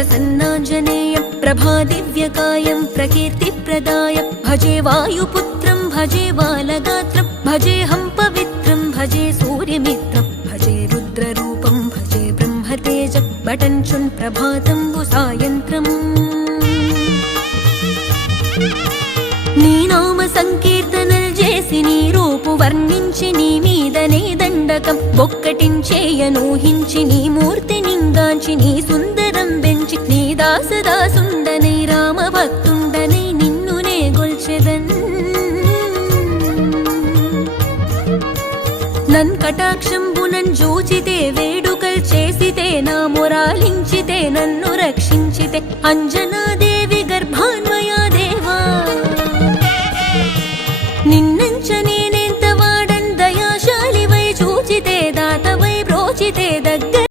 प्रसन्नाञ्जनेयं प्रभादिव्यकायं प्रकीर्तिप्रदाय भजे वायुपुत्रं भजे बालगात्रं भजेऽहं पवित्रं भजे सूर्यमित्रं भजे रुद्ररूपं भजे ब्रह्मतेज बटञ्चुन् प्रभातं सायन्त्रम् నీ నామ సంకీర్తనలు చేసి నీ రూపు వర్ణించి నీ మీదనే దండకం ఒక్కటించేయనూహించి నీ మూర్తి నింగాంచి నీ సుందరం పెంచి నీ భక్తుండనై రామ భక్తుండనై నిన్ను నే గొల్చెదన్ నన్ కటాక్షంబునన్ జూచితే వేడుకల్ చేసితే నా మొరాలించితే నన్ను రక్షించితే అంజనాదే